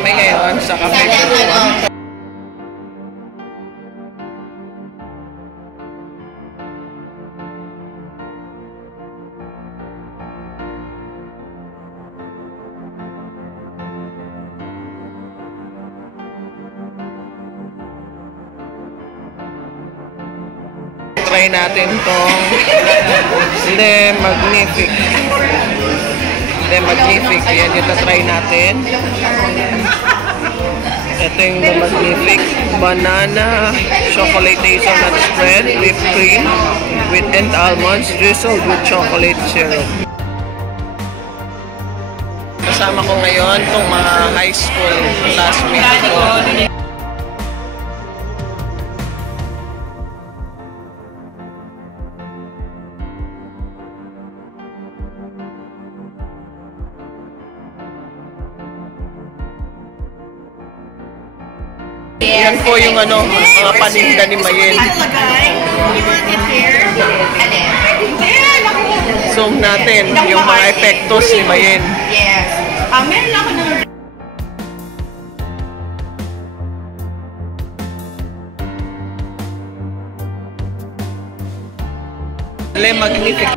kami ngayon sa Cafe Coco. Try natin tong Le Magnifique. Le Magnifique. Yan yung try natin. Ito yung Le Magnifique. Banana chocolate hazelnut spread, whipped cream with and almonds drizzled with chocolate syrup. Kasama ko ngayon itong mga high school classmates ko. Yan po yung ano, mga paninda ni Mayen. Zoom natin yung mga epektos ni Mayen. Yes. Meron ako ng... Le Magnifique.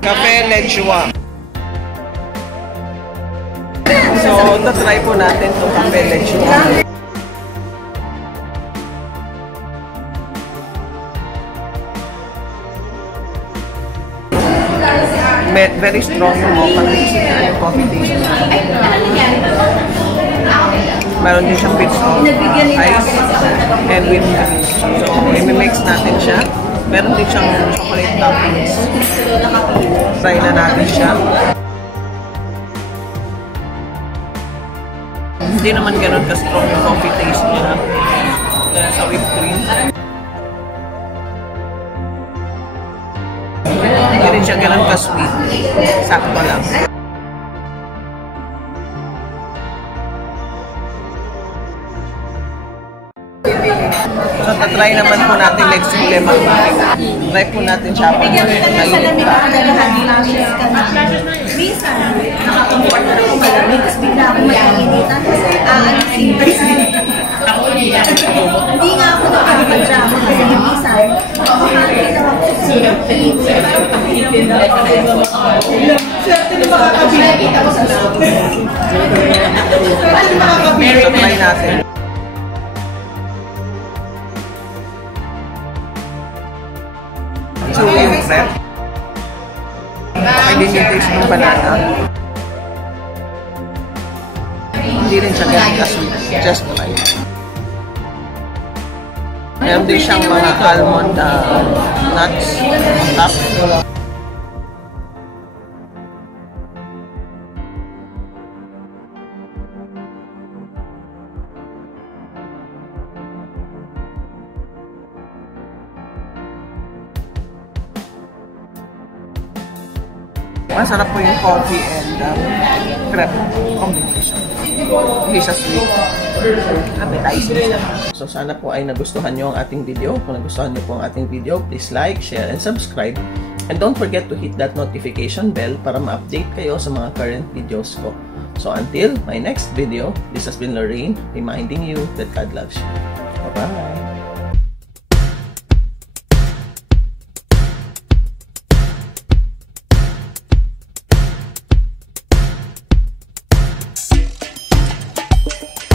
Cafe Le Joie. So, try po natin itong Cafe Le Joie. Very strong yung mocha. Yung coffee taste. Meron din siyang bits of ice and whipped cream. So, i-mix natin siya. Meron din siyang chocolate toppings. Try na natin siya. Hindi naman ganun ka-strong yung coffee taste niya sa whipped cream. Hindi rin siya ganun ka-sweet. Sakto lang. So, tatry naman po natin next yung Le Magnifique. Try po natin siya pag mainit pa. Minsan, nakakomfort na ako malamig, tapos bigla ako mag-iinitan kasi hindi nga ako nakapag-drama kasi minsan, makakalitin ako sa sirapin. Swerte na makakabilit ako sa sopa. So, try natin. So, yung prep. Okay din yung taste ng banana. Hindi rin siya ganun ka-sweet. Just right. Meron din siyang mga almond nuts on top. Masarap po yung coffee and crepe combination. Hindi siya sweet. Appetizing siya. So sana po ay nagustuhan nyo ang ating video. Kung nagustuhan nyo po ang ating video, please like, share, and subscribe. And don't forget to hit that notification bell para ma-update kayo sa mga current videos ko. So until my next video, this has been Lorraine reminding you that God loves you. Bye-bye!